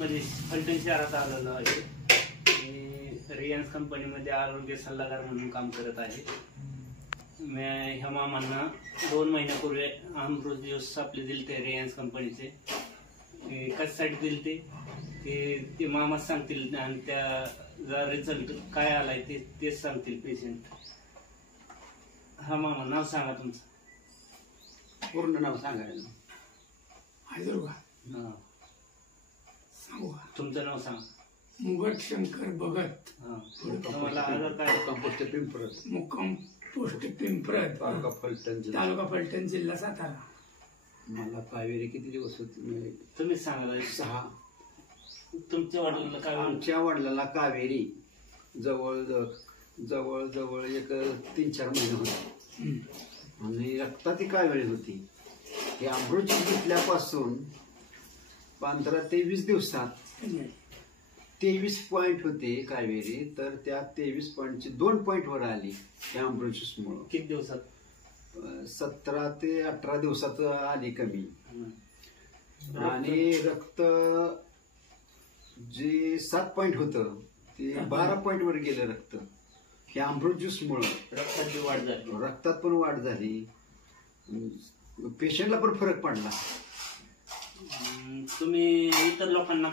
मध्ये फलटण शहरात आलेलो आहे. मी रिलायन्स कंपनीमध्ये आरोग्य सल्लागार म्हणून काम करत आहे. मी ह्या मामांना 2 महिन्यापूर्वी अमृत ज्यूस आपले दिलते रिलायन्स कंपनीचे. कशासाठी दिलते ते मामाच सांगतील आणि त्याचा रिझल्ट काय आलाय तेच सांगतील पेशंट. हा मामा, नाव सांगा तुमचं. पूर्ण नाव सांगायला हा, तुमचं नाव सांगा. मुगट शंकर भगत. तुम्हाला आजार काय? पोस्ट पिंपरत, मुक्काम पोस्ट पिंपरत, तालुका फलटण, जिल्हा सातारा. मला कावेरी किती दिवस होती? तुम्हीच सांगा. 6. तुमच्या वडिलांना काय? आमच्या वडिलांना कावेरी जवळ जवळ एक 3-4 महिने होते आणि रक्ताती कावेरी होती. ही अमृत घेतल्यापासून 15 ते 20 दिवसात 23 पॉइंट होते कावेरी. तर त्या 23 पॉइंटची 2 पॉइंट वर आली या अमृत ज्यूसमुळं. किती दिवसात? 17 ते 18 दिवसात आली कमी. आणि रक्त जे 7 पॉइंट होतं ते 12 पॉइंट वर गेलं रक्त. हे अमृत ज्यूस मुळे रक्ताची वाढ झाली. रक्तात पण वाढ झाली, पेशंटला पण फरक पडला. तुम्ही इतर लोकांना